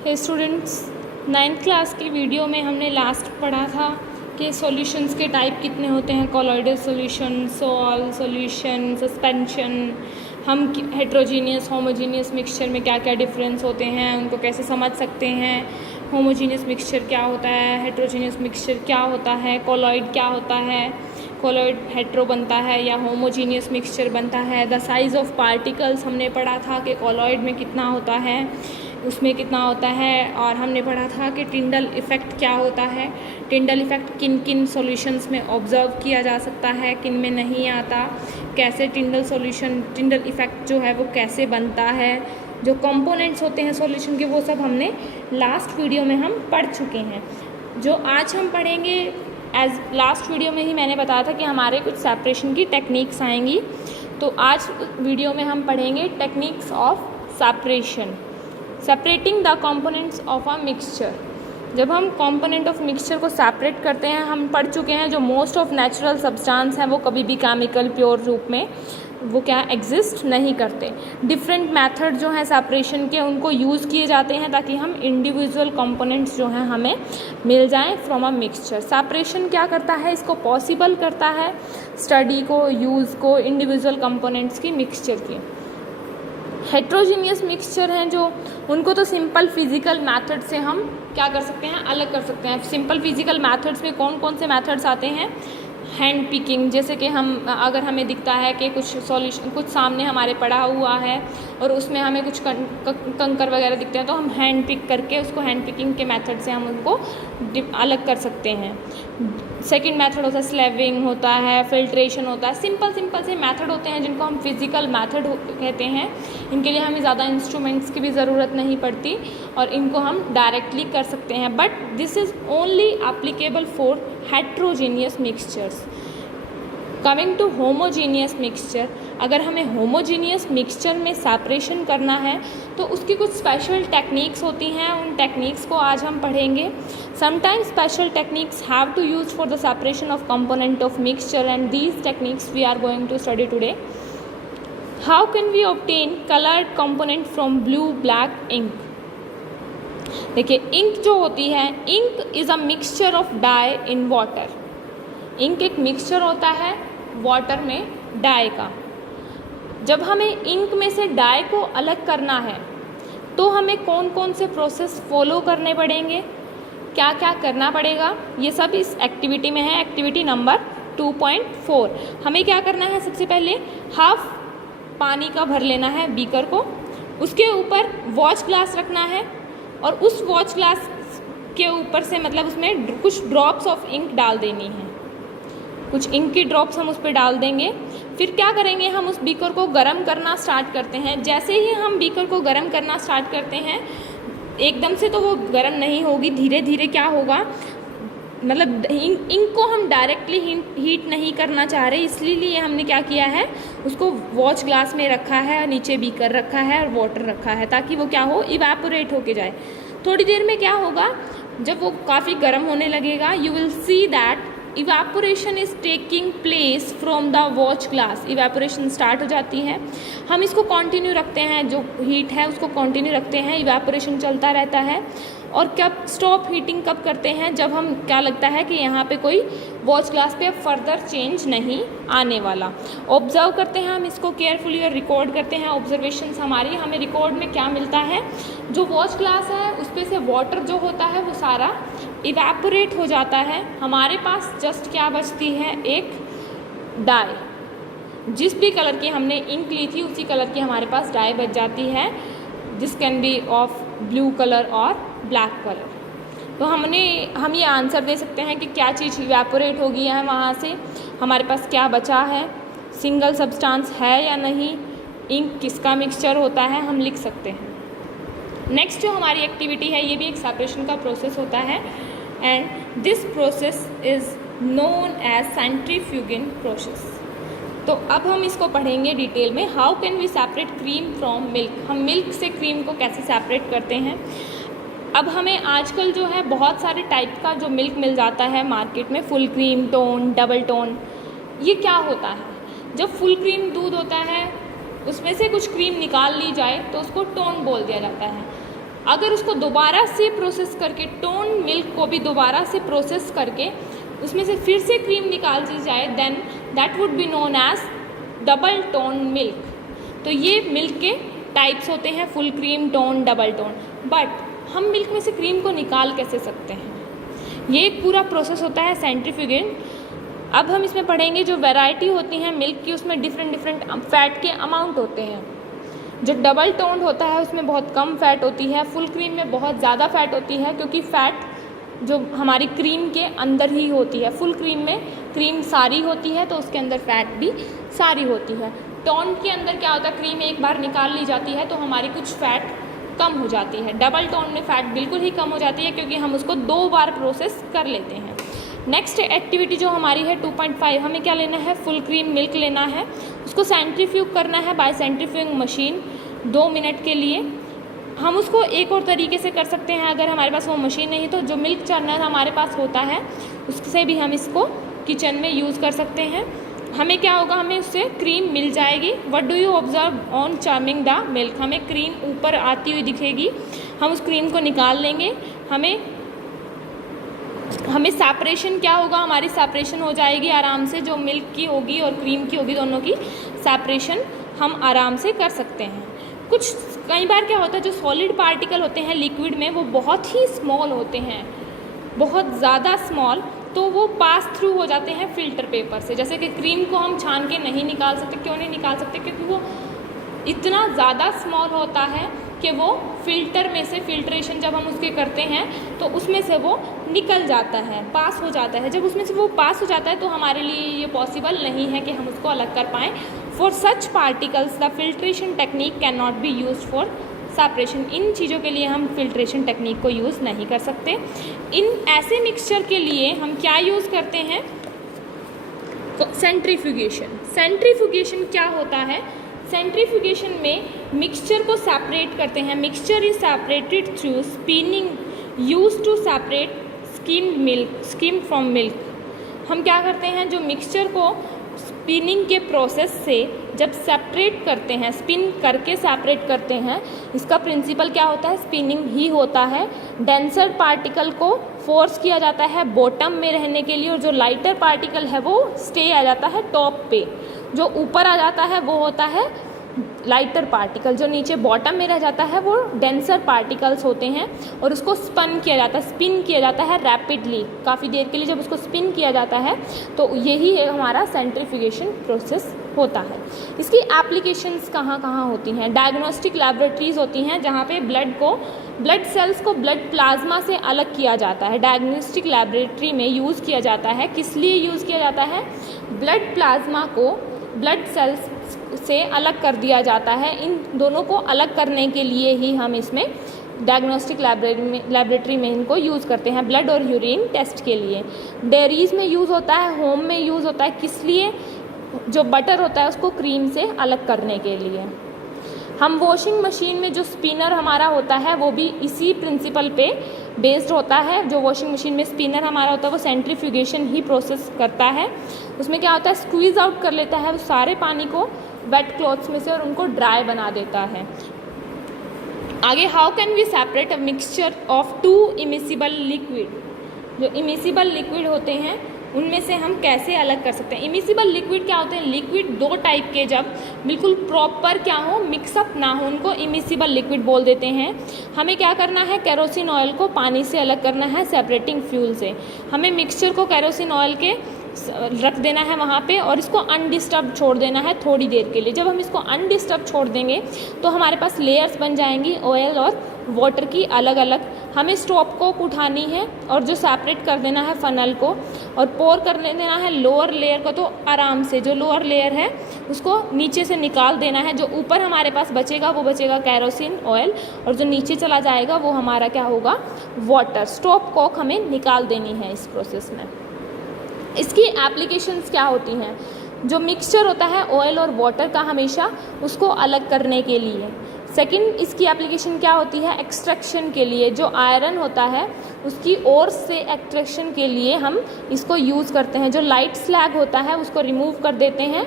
हे students, 9th class की video में हमने लास्ट पढ़ा था कि सॉल्यूशंस के टाइप कितने होते हैं। Colloidal solution, sol solution, suspension. हम हेट्रोजीनियस होमोजीनियस मिक्सचर में क्या क्या डिफरेंस होते हैं उनको कैसे समझ सकते हैं। होमोजीनियस मिक्सचर क्या होता है, हेट्रोजीनियस मिक्सचर क्या होता है, कॉलॉइड क्या होता है, कॉलॉइड हेट्रो बनता है या होमोजीनियस मिक्सचर बनता है। द साइज़ ऑफ पार्टिकल्स हमने पढ़ा था कि कॉलॉइड में कितना होता है, उसमें कितना होता है। और हमने पढ़ा था कि टिंडल इफ़ेक्ट क्या होता है, टिंडल इफ़ेक्ट किन किन सॉल्यूशंस में ऑब्जर्व किया जा सकता है, किन में नहीं आता, कैसे टिंडल इफ़ेक्ट जो है वो कैसे बनता है, जो कंपोनेंट्स होते हैं सॉल्यूशन के वो सब हमने लास्ट वीडियो में हम पढ़ चुके हैं। जो आज हम पढ़ेंगे, एज लास्ट वीडियो में ही मैंने बताया था कि हमारे कुछ सेपरेशन की टेक्निक्स आएंगी। तो आज वीडियो में हम पढ़ेंगे techniques of separation, separating the components of a mixture. जब हम कंपोनेंट ऑफ मिक्सचर को सेपरेट करते हैं, हम पढ़ चुके हैं जो मोस्ट ऑफ नेचुरल सब्सटेंस हैं वो कभी भी केमिकल प्योर रूप में वो क्या एग्जिस्ट नहीं करते। डिफरेंट मेथड जो हैं सेपरेशन के उनको यूज़ किए जाते हैं ताकि हम इंडिविजुअल कंपोनेंट्स जो हैं हमें मिल जाएं फ्रॉम अ मिक्सचर। सेपरेशन क्या करता है, इसको पॉसिबल करता है स्टडी को, यूज़ को इंडिविजुअल कंपोनेंट्स की मिक्सचर की। हेट्रोजीनियस मिक्सचर हैं जो, उनको तो सिंपल फिजिकल मेथड से हम क्या कर सकते हैं, अलग कर सकते हैं। सिंपल फिजिकल मेथड्स में कौन कौन से मेथड्स आते हैं, हैंड पिकिंग। जैसे कि हम अगर हमें दिखता है कि कुछ सॉल्यूशन कुछ सामने हमारे पड़ा हुआ है और उसमें हमें कुछ कंकर वगैरह दिखते हैं तो हम हैंड पिक करके उसको हैंड पिकिंग के मेथड से हम उनको अलग कर सकते हैं। सेकंड मेथड होता है स्लैबिंग होता है, फिल्ट्रेशन होता है। सिंपल से मेथड होते हैं जिनको हम फिजिकल मेथड कहते हैं। इनके लिए हमें ज़्यादा इंस्ट्रूमेंट्स की भी ज़रूरत नहीं पड़ती और इनको हम डायरेक्टली कर सकते हैं। But this is only applicable for heterogeneous mixtures. Coming to homogeneous mixture, अगर हमें होमोजीनियस मिक्सचर में सेपरेशन करना है तो उसकी कुछ स्पेशल टेक्निक्स होती हैं। उन टेक्निक्स को आज हम पढ़ेंगे। Sometimes special techniques have to use for the separation of component of mixture and these techniques we are going to study today. How can we obtain coloured component from blue black ink. देखिए, ink जो होती है, ink is a mixture of dye in water. Ink एक mixture होता है water में die का। जब हमें इंक में से डाई को अलग करना है तो हमें कौन कौन से प्रोसेस फॉलो करने पड़ेंगे, क्या क्या करना पड़ेगा, ये सब इस एक्टिविटी में है। Activity number 2.4। हमें क्या करना है, सबसे पहले हाफ पानी का भर लेना है बीकर को, उसके ऊपर वॉच ग्लास रखना है और उस वॉच ग्लास के ऊपर से मतलब उसमें कुछ ड्रॉप्स ऑफ इंक डाल देनी है। कुछ इंक की ड्रॉप्स हम उस पर डाल देंगे। फिर क्या करेंगे, हम उस बीकर को गर्म करना स्टार्ट करते हैं। जैसे ही हम बीकर को गर्म करना स्टार्ट करते हैं, एकदम से तो वो गर्म नहीं होगी, धीरे धीरे क्या होगा, मतलब इंक को हम डायरेक्टली हीट नहीं करना चाह रहे, इसलिए हमने क्या किया है, उसको वॉच ग्लास में रखा है, नीचे बीकर रखा है और वाटर रखा है ताकि वो क्या हो, इवेपोरेट होके जाए। थोड़ी देर में क्या होगा, जब वो काफ़ी गर्म होने लगेगा, you will see that evaporation is taking place from the watch glass. Evaporation start हो जाती है। हम इसको कंटिन्यू रखते हैं, जो हीट है उसको कंटिन्यू रखते हैं, इवेपोरेशन चलता रहता है। और कब स्टॉप हीटिंग कब करते हैं, जब हम क्या लगता है कि यहाँ पे कोई वॉच ग्लास पे अब फर्दर चेंज नहीं आने वाला। ऑब्जर्व करते हैं हम इसको केयरफुली और रिकॉर्ड करते हैं ऑब्जर्वेशंस हमारी। हमें रिकॉर्ड में क्या मिलता है, जो वॉच ग्लास है उस पर से वाटर जो होता है वो सारा इवेपोरेट हो जाता है। हमारे पास जस्ट क्या बचती है, एक डाई। जिस भी कलर की हमने इंक ली थी उसी कलर की हमारे पास डाई बच जाती है, this can be of blue colour और ब्लैक कलर। तो हम ये आंसर दे सकते हैं कि क्या चीज़ इवेपोरेट हो गई है वहाँ से, हमारे पास क्या बचा है, सिंगल सब्सटेंस है या नहीं, इंक किसका मिक्सचर होता है, हम लिख सकते हैं। नेक्स्ट जो हमारी एक्टिविटी है, ये भी एक सेपरेशन का प्रोसेस होता है and this process is known as centrifuging process. तो अब हम इसको पढ़ेंगे डिटेल में। How can we separate cream from milk. हम मिल्क से क्रीम को कैसे सेपरेट करते हैं। अब हमें आजकल जो है बहुत सारे टाइप का जो मिल्क मिल जाता है मार्केट में, full cream, tone, double tone. ये क्या होता है, जब फुल क्रीम दूध होता है उसमें से कुछ क्रीम निकाल ली जाए तो उसको टोन बोल दिया जाता है। अगर उसको दोबारा से प्रोसेस करके टोन मिल्क को भी दोबारा से प्रोसेस करके उसमें से फिर से क्रीम निकाल दी जाए, then that would be known as double tone milk. तो ये मिल्क के टाइप्स होते हैं, full cream, tone, double tone. But हम मिल्क में से क्रीम को निकाल कैसे सकते हैं? ये एक पूरा प्रोसेस होता है सेंट्रीफ्यूगेशन। अब हम इसमें पढ़ेंगे जो वैरायटी होती है मिल्क की, उसमें डिफरेंट फैट के अमाउंट होते हैं। जो डबल टोन होता है उसमें बहुत कम फैट होती है, फुल क्रीम में बहुत ज़्यादा फैट होती है, क्योंकि फ़ैट जो हमारी क्रीम के अंदर ही होती है। फुल क्रीम में क्रीम सारी होती है तो उसके अंदर फैट भी सारी होती है। टोन के अंदर क्या होता है, क्रीम एक बार निकाल ली जाती है तो हमारी कुछ फ़ैट कम हो जाती है। डबल टोन में फ़ैट बिल्कुल ही कम हो जाती है, क्योंकि हम उसको 2 बार प्रोसेस कर लेते हैं। नेक्स्ट एक्टिविटी जो हमारी है 2.5, हमें क्या लेना है, फुल क्रीम मिल्क लेना है, उसको सेंट्रीफ्यूग करना है बाय सेंट्रीफ्यूगिंग मशीन 2 मिनट के लिए। हम उसको एक और तरीके से कर सकते हैं, अगर हमारे पास वो मशीन नहीं तो जो मिल्क चर्नर हमारे पास होता है उससे भी हम इसको किचन में यूज़ कर सकते हैं। हमें क्या होगा, हमें उससे क्रीम मिल जाएगी। What do you observe on charming the milk, हमें क्रीम ऊपर आती हुई दिखेगी। हम उस क्रीम को निकाल लेंगे। हमें सेपरेशन क्या होगा, हमारी सेपरेशन हो जाएगी आराम से, जो मिल्क की होगी और क्रीम की होगी दोनों की सेपरेशन हम आराम से कर सकते हैं। कई बार क्या होता है, जो सॉलिड पार्टिकल होते हैं लिक्विड में वो बहुत ही स्मॉल होते हैं, बहुत ज़्यादा स्मॉल, तो वो पास थ्रू हो जाते हैं फ़िल्टर पेपर से। जैसे कि क्रीम को हम छान के नहीं निकाल सकते। क्यों नहीं निकाल सकते? क्योंकि वो इतना ज़्यादा स्मॉल होता है कि वो फ़िल्टर में से फिल्ट्रेशन जब हम उसके करते हैं तो उसमें से वो निकल जाता है, पास हो जाता है। जब उसमें से वो पास हो जाता है तो हमारे लिए ये पॉसिबल नहीं है कि हम उसको अलग कर पाएँ। For such particles the filtration technique can not be use for separation. इन चीज़ों के लिए हम फिल्ट्रेशन टेक्निक को यूज़ नहीं कर सकते। इन ऐसे मिक्सचर के लिए हम क्या यूज़ करते हैं, सेंट्रीफ्यूगेशन। सेंट्रीफ्यूगेशन क्या होता है? सेंट्रीफ्यूगेशन में मिक्सचर को सेपरेट करते हैं। Mixture is separated through spinning use to separate skim from milk. हम क्या करते हैं, जो मिक्सचर को स्पिनिंग के प्रोसेस से जब सेपरेट करते हैं, स्पिन करके सेपरेट करते हैं, इसका प्रिंसिपल क्या होता है, स्पिनिंग ही होता है। डेंसर पार्टिकल को फोर्स किया जाता है बॉटम में रहने के लिए, और जो लाइटर पार्टिकल है वो स्टे आ जाता है टॉप पे। जो ऊपर आ जाता है वो होता है लाइटर पार्टिकल, जो नीचे बॉटम में रह जाता है वो डेंसर पार्टिकल्स होते हैं। और उसको स्पिन किया जाता है रैपिडली, काफ़ी देर के लिए जब उसको स्पिन किया जाता है तो यही है हमारा सेंट्रीफ्यूगेशन प्रोसेस होता है। इसकी एप्लीकेशंस कहाँ कहाँ होती हैं? डायग्नोस्टिक लैबोरेटरीज़ होती हैं जहाँ पे ब्लड सेल्स को ब्लड प्लाज्मा से अलग किया जाता है। डायग्नोस्टिक लैबोरेटरी में यूज़ किया जाता है। किस लिए यूज़ किया जाता है? ब्लड प्लाज्मा को ब्लड सेल्स से अलग कर दिया जाता है। इन दोनों को अलग करने के लिए ही हम इसमें डायग्नोस्टिक लैबोरेटरी में इनको यूज़ करते हैं, ब्लड और यूरिन टेस्ट के लिए। डेयरीज़ में यूज़ होता है, होम में यूज़ होता है। किस लिए? जो बटर होता है उसको क्रीम से अलग करने के लिए। हम वॉशिंग मशीन में जो स्पिनर हमारा होता है वो भी इसी प्रिंसिपल पे बेस्ड होता है। जो वॉशिंग मशीन में स्पिनर हमारा होता है वो सेंट्रीफ्यूगेशन ही प्रोसेस करता है। उसमें क्या होता है, स्क्वीज़ आउट कर लेता है उस सारे पानी को वेट क्लॉथ्स में से और उनको ड्राई बना देता है। आगे, how can we separate a mixture of 2 immiscible liquid. जो इमिसिबल लिक्विड होते हैं उनमें से हम कैसे अलग कर सकते हैं? इमिसिबल लिक्विड क्या होते हैं? लिक्विड 2 टाइप के जब बिल्कुल प्रॉपर क्या हो, मिक्सअप ना हो, उनको इमिसिबल लिक्विड बोल देते हैं। हमें क्या करना है, केरोसिन ऑयल को पानी से अलग करना है सेपरेटिंग फ्यूल से। हमें मिक्सचर को केरोसिन ऑयल के रख देना है वहाँ पे और इसको अनडिस्टर्ब छोड़ देना है थोड़ी देर के लिए। जब हम इसको अनडिस्टर्ब छोड़ देंगे तो हमारे पास लेयर्स बन जाएंगी ऑयल और वाटर की अलग अलग। हमें स्टॉप को उठानी है और जो सेपरेट कर देना है फनल को और पोर करने देना है लोअर लेयर को। तो आराम से जो लोअर लेयर है उसको नीचे से निकाल देना है। जो ऊपर हमारे पास बचेगा वो बचेगा केरोसिन ऑयल और जो नीचे चला जाएगा वो हमारा क्या होगा, वाटर। स्टॉप कॉक हमें निकाल देनी है इस प्रोसेस में। इसकी एप्लीकेशंस क्या होती हैं? जो मिक्सचर होता है ऑयल और वाटर का हमेशा उसको अलग करने के लिए। सेकंड, इसकी एप्लीकेशन क्या होती है? एक्सट्रैक्शन के लिए। जो आयरन होता है उसकी ओर से एक्सट्रैक्शन के लिए हम इसको यूज़ करते हैं। जो लाइट स्लैग होता है उसको रिमूव कर देते हैं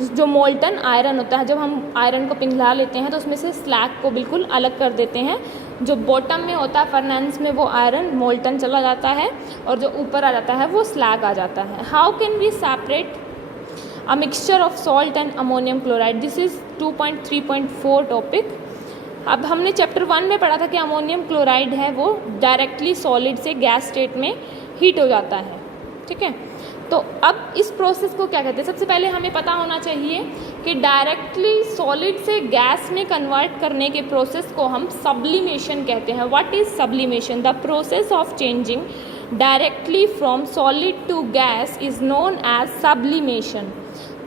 जो मोल्टन आयरन होता है, जब हम आयरन को पिघला लेते हैं तो उसमें से स्लैग को बिल्कुल अलग कर देते हैं। जो बॉटम में होता है फर्नेंस में वो आयरन मोल्टन चला जाता है और जो ऊपर आ जाता है वो स्लैग आ जाता है। How can we separate a mixture of salt and ammonium chloride? This is 2.3.4 topic. अब हमने चैप्टर 1 में पढ़ा था कि अमोनियम क्लोराइड है वो डायरेक्टली सॉलिड से गैस स्टेट में हीट हो जाता है, ठीक है। तो अब इस प्रोसेस को क्या कहते हैं? सबसे पहले हमें पता होना चाहिए कि डायरेक्टली सॉलिड से गैस में कन्वर्ट करने के प्रोसेस को हम सब्लिमेशन कहते हैं। What is sublimation? The process of changing directly from solid to gas is known as sublimation.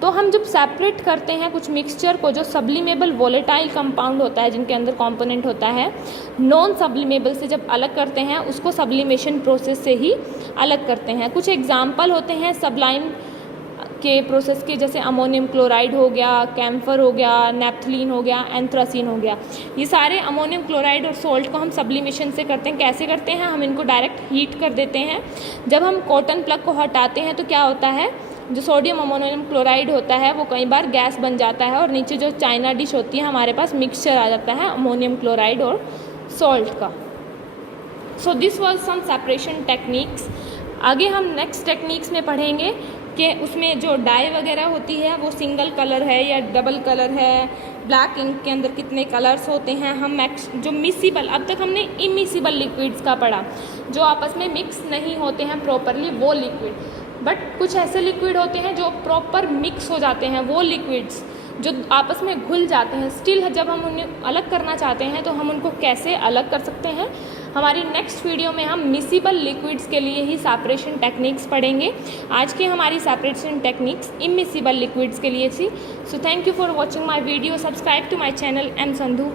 तो हम जब सेपरेट करते हैं कुछ मिक्सचर को, जो सब्लिमेबल वोलेटाइल कंपाउंड होता है जिनके अंदर कंपोनेंट होता है, नॉन सब्लिमेबल से जब अलग करते हैं उसको सब्लिमेशन प्रोसेस से ही अलग करते हैं। कुछ एग्जाम्पल होते हैं सब्लाइम के प्रोसेस के, जैसे अमोनियम क्लोराइड हो गया, कैम्फर हो गया, नेप्थलीन हो गया, एंथ्रासीन हो गया। ये सारे अमोनियम क्लोराइड और सॉल्ट को हम सब्लिमेशन से करते हैं। कैसे करते हैं? हम इनको डायरेक्ट हीट कर देते हैं। जब हम कॉटन प्लग को हटाते हैं तो क्या होता है, जो सोडियम अमोनियम क्लोराइड होता है वो कई बार गैस बन जाता है और नीचे जो चाइना डिश होती है हमारे पास मिक्सचर आ जाता है अमोनियम क्लोराइड और सॉल्ट का। So this was some separation techniques. आगे हम नेक्स्ट टेक्निक्स में पढ़ेंगे कि उसमें जो डाई वगैरह होती है वो सिंगल कलर है या डबल कलर है, ब्लैक इंक के अंदर कितने कलर्स होते हैं। हम जो मिसिबल, अब तक हमने इमिसिबल लिक्विड्स का पढ़ा जो आपस में मिक्स नहीं होते हैं प्रॉपरली, वो लिक्विड। बट कुछ ऐसे लिक्विड होते हैं जो प्रॉपर मिक्स हो जाते हैं, वो लिक्विड्स जो आपस में घुल जाते हैं। स्टिल जब हम उन्हें अलग करना चाहते हैं तो हम उनको कैसे अलग कर सकते हैं? हमारी नेक्स्ट वीडियो में हम मिसिबल लिक्विड्स के लिए ही सेपरेशन टेक्निक्स पढ़ेंगे। आज की हमारी सेपरेशन टेक्निक्स इमिसिबल लिक्विड्स के लिए थी। So thank you for watching my video. Subscribe to my channel M Sandhu.